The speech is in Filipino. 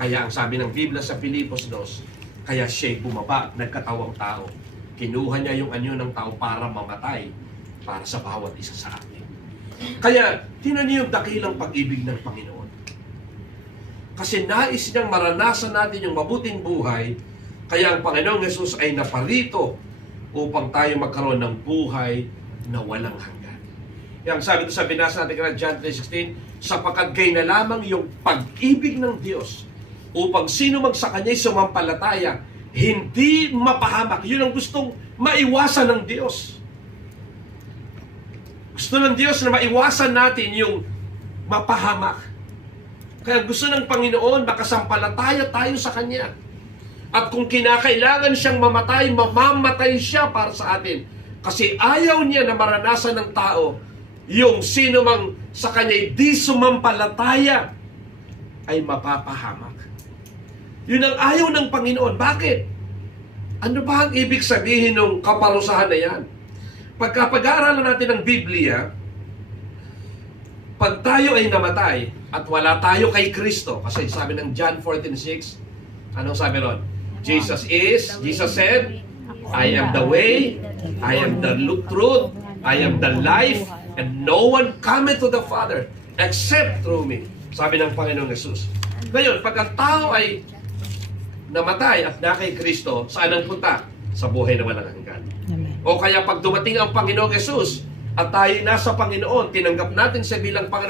Kaya ang sabi ng Biblia sa Filipos 2, kaya siya'y bumaba at nagkatawang tao. Kinuha niya yung anyo ng tao para mamatay para sa bawat isa sa atin. Kaya, tinan niyo yung dakilang pag-ibig ng Panginoon. Kasi nais niyang maranasan natin yung mabuting buhay, kaya ang Panginoong Yesus ay naparito upang tayo magkaroon ng buhay na walang hanggan. Yang sabi ko sa binasa natin kaya John 3:16, sapagkat gay na lamang yung pag-ibig ng Diyos upang sino man sa Kanya'y sumampalataya, hindi mapahamak. Yun ang gustong maiwasan ng Diyos. Gusto ng Diyos na maiwasan natin yung mapahamak. Kaya gusto ng Panginoon, makasampalataya tayo sa Kanya. At kung kinakailangan siyang mamatay, mamamatay siya para sa atin. Kasi ayaw niya na maranasan ng tao yung sino mang sa Kanya'y di sumampalataya ay mapapahamak. Yun ang ayaw ng Panginoon. Bakit? Ano ba ang ibig sabihin ng kaparusahan na yan? Pagkapag-aaralan natin ng Biblia, pag tayo ay namatay at wala tayo kay Kristo, kasi sabi ng John 14:6, anong sabi ron? Jesus said, I am the way, I am the truth, I am the life, and no one cometh to the Father except through me. Sabi ng Panginoong Jesus. Ngayon, pag ang tao ay namatay at na kay Kristo, saan ang punta? Sa buhay na walang hanggan. O kaya pag dumating ang Panginoong Jesus at tayo nasa Panginoon, tinanggap natin siya bilang Panginoon,